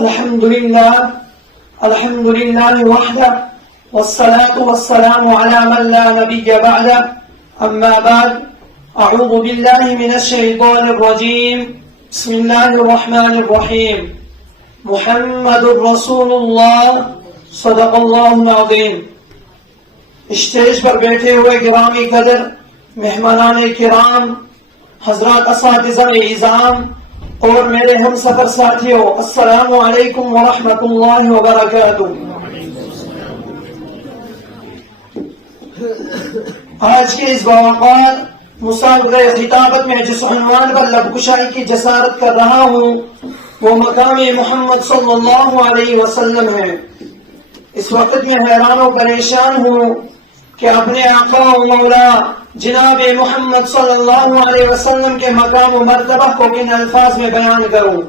الحمد لله وحده والصلاة والسلام على من لا نبي بعده أما بعد أعوذ بالله من الشيطان الرجيم بسم الله الرحمن الرحيم محمد رسول الله صدق الله العظيم. اسٹیج پر بیٹھے ہوئے گرامی قدر مہمانان کرام، حضرات اساتذہ اعظام اور میرے ہم سفر ساتھیوں، السلام علیکم ورحمۃ اللہ وبرکاتہ. آج کے اس باوقار مسابقہ خطابت میں جس عنوان پر لب کشائی کی جسارت کر رہا ہوں وہ مقام محمد صلی اللہ علیہ وسلم ہے. اس وقت میں حیران و پریشان ہوں کہ اپنے آقا و مولا جناب محمد صلی اللہ علیہ وسلم کے مقام و مرتبہ کو کن الفاظ میں بیان کروں.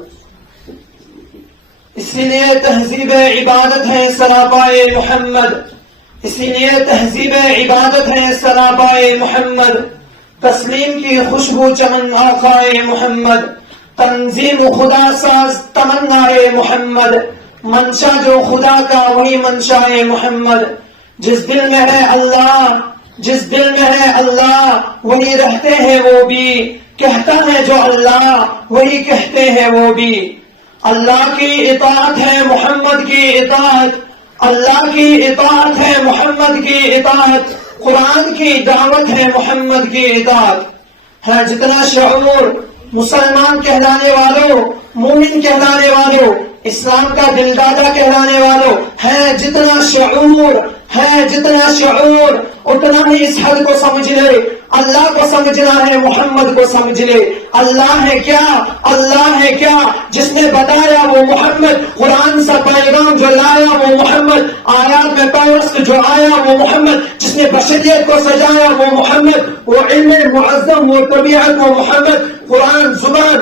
اسی لیے تہذیب عبادت ہے سراپائے محمد، اسی لیے تہذیب عبادت ہے سراپائے محمد. تسلیم کی خوشبو چمن آقائے محمد، تنظیم خدا ساز تمنائے محمد. منشا جو خدا کا وہی منشائے محمد. جس دل میں ہے اللہ، جس دل میں ہے اللہ وہی رہتے ہیں وہ بھی، کہتا ہے جو اللہ وہی کہتے ہیں وہ بھی. اللہ کی اطاعت ہے محمد کی اطاعت، اللہ کی اطاعت ہے محمد کی اطاعت. قرآن کی دعوت ہے محمد کی اطاعت. ہے جتنا شعور مسلمان کہلانے والوں، مومن کہلانے والوں، اسلام کا دلدادہ کہلانے والوں، ہے جتنا شعور، ہے جتنا شعور اتنا ہی اس حد کو سمجھ لے. اللہ کو سمجھنا ہے، محمد کو سمجھ لے. اللہ ہے کیا؟ اللہ ہے کیا؟ جس نے بتایا وہ محمد، قرآن سے پیغام جو لایا وہ محمد، آیات میں پیوست جو آیا وہ محمد، جس نے بشریت کو سجایا وہ محمد، وہ علم معظم، وہ طبیعت وہ محمد. قرآن زبان،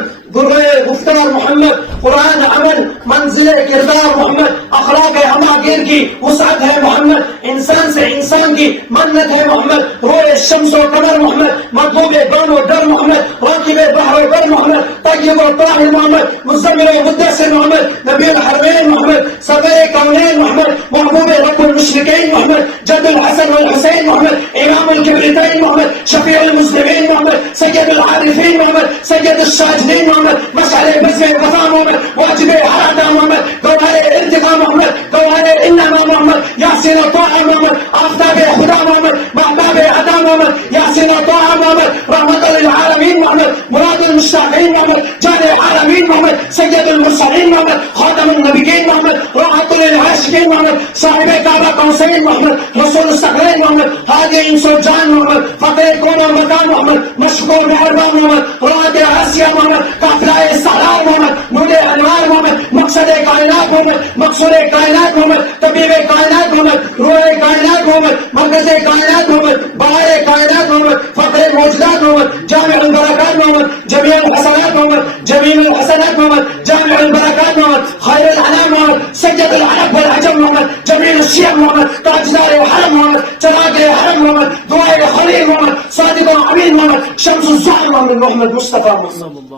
گفتار محمد، قرآن عمل، منزل کردار محمد، اخلاق ہماگیر کی وسعت ہے محمد، انسان سے انسان کی منت ہے محمد، روئے شمس و قمر محمد، مطلوب بام و در محمد، راکب بحر و بر محمد، طیب و طاہر محمد، مزمل و مدثر محمد، نبی الحرمین محمد، صدر کونین محمد، محبوب رب المشرکین محمد، جد الحسن والحسین محمد، امام الکبریتین محمد، شفیع المسلمین محمد، سید العارفین محمد، سید الشاجرین محمد، مشعل بزم وفا محمد، واجب حرادہ محمد، گوہر ارتقا محمد، گوہر انما محمد، یاسین طاعہ محمد، آفتاب خدا محمد، محباب عطا محمد، یاسین طاعہ محمد، رحمت للعالمین محمد، مراد المشتاقین محمد، جان العالمین محمد، سید المرسلین محمد، خاتم النبیین محمد، راحت للعاشقین محمد، صاحب کعبہ قوسین محمد، رسول الثقلین محمد، ہادی انس و جان محمد، فقیر کون و مکان محمد، مشکور مہربان محمد، رات آسیہ محمد، قافلہ سالار محمد، نور انوار محمد، مقصد کائنات محمد، مقصود کائنات محمد، طبیب کائنات محمد، روح کائنات محمد، مرکز کائنات محمد، بہار کائنات محمد، فخر موجودات محمد، جامع البرکات محمد، جمیع الحسنات محمد، جمیع الحسنات محمد، جامع البرکات محمد، خیر الانام محمد، سید العرب والعجم محمد، جمیل الشیعہ محمد، تاجدار حرم محمد، چراغ حرم محمد، دعائے خلیل محمد، صادق امین محمد، شمس الزہر محمد مصطفیٰ محمد.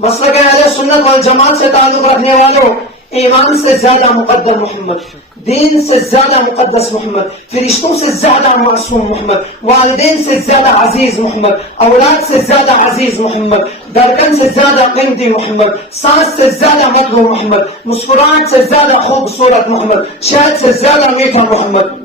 مسلک اہل سنت والجماعت سے تعلق رکھنے والوں، ایمان سے زیادہ مقدم محمد، دین سے زیادہ مقدس محمد، فرشتوں سے زیادہ معصوم محمد، والدین سے زیادہ عزیز محمد، اولاد سے زیادہ عزیز محمد، دھڑکن سے زیادہ قیمتی محمد، سانس سے زیادہ مطلوب محمد، مسکراہٹ سے زیادہ خوبصورت محمد، شہد سے زیادہ میٹھا محمد،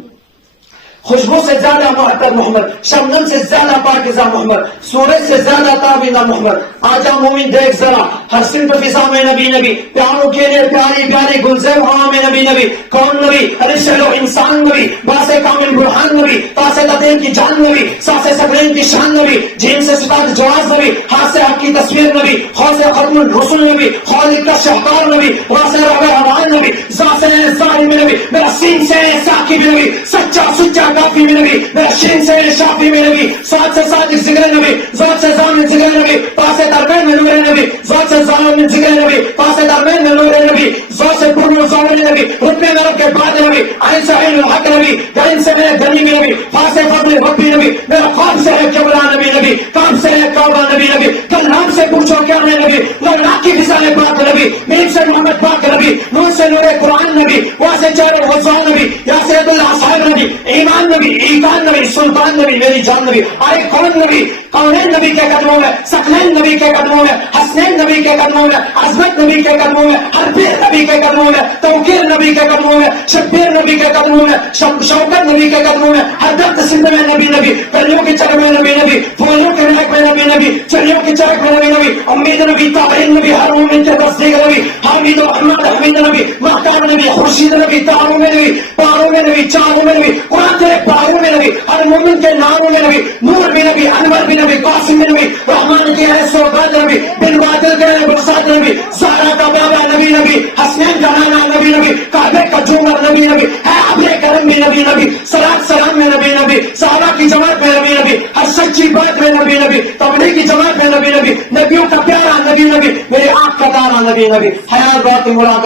خوشبو سے زیادہ معطر محمد، شبنم سے زیادہ پاکیزہ محمد، سورج سے زیادہ تابندہ محمد. آجا مومن دیکھ ذرا، ہر صنف فضا میں نبی نبی، پیاروں کے لیے پیاری پیاری گلزار ہوا میں نبی نبی. کون نبی؟ ارے شہلو انسان نبی، باس کامل برہان نبی، تاس دین کی جان نبی، ساس سقلین کی شان نبی، جن سے صفات جواز نبی، ہاتھ سے حق کی تصویر نبی، خوض ختم الرسل نبی، خالق کا شہکار نبی، واسع رغب حوان نبی، ذات سے ظالم نبی، میرا سین سے ساقی نبی، سچا سچا کافی میں نبی، میرا شین سے شافی میں نبی، ساتھ سے صادق ذکر نبی، ذات سے ضامن ذکر نبی، پاس درمین میں نور نبی، ذات سے ضامن ذکر نبی، پاس درمین میں نور نبی، ذات سے پر ضامن نبی، رتبے میں رب کے بعد نبی، عین سے عین الحق نبی، دین سے میرے دنی میں نبی، پاس فضل ربی نبی، میرا خواب سے ہے قبلہ نبی نبی، کام سے ہے کعبہ نبی نبی، کل نام سے پوچھو کیا ہے نبی، لڑنا کی فضا بات نبی، میر سے محمد نور سے نور قرآن نبی، وہاں سے چہر غزوان نبی، یہاں سے عبداللہ صاحب نبی، ایمان نبی، ایقان نبی، سلطان نبی، میری جان نبی، آئے کون نبی، کونین نبی کے قدموں میں، سقلین نبی کے قدموں میں، حسنین نبی کے قدموں میں، عظمت نبی کے قدموں میں، حربیر نبی کے قدموں میں، توقیر نبی کے قدموں میں، شبیر نبی کے قدموں میں، شوکت نبی کے قدموں میں، ہر درد سندھ میں نبی نبی، پریوں کی چرک میں نبی نبی، پھولوں کے مہک میں نبی نبی، چڑیوں کی چرک میں نبی نبی، امید نبی، تابعین نبی، ہر مومن کے تصدیق نبی، حامد و احمد حمید نبی، مختار نبی، خورشید نبی، تاروں میں نبی، پاروں میں نبی، چاروں میں نبی، قرآن کے پاروں میں نبی، ہر مومن کے ناموں میں نبی، نور بھی نبی، انور بھی نبی، قاسم بھی نبی، رحمان کے ہے سوگات نبی، بن بادل کے ہے برسات نبی، زہرا کا بابا نبی نبی، حسنین کا نانا نبی نبی، کعبے کا جومر نبی نبی، ہے ابر کرم بھی نبی نبی، صلاۃ سلام میں نبی نبی، صحابہ کی جماعت میں نبی نبی، ہر سچی بات میں نبی نبی، تبلیغ کی جماعت میں نبی نبی، نبیوں کا پیارا نبی نبی، میرے آنکھ کا تارا نبی نبی، حیات بات ملاقات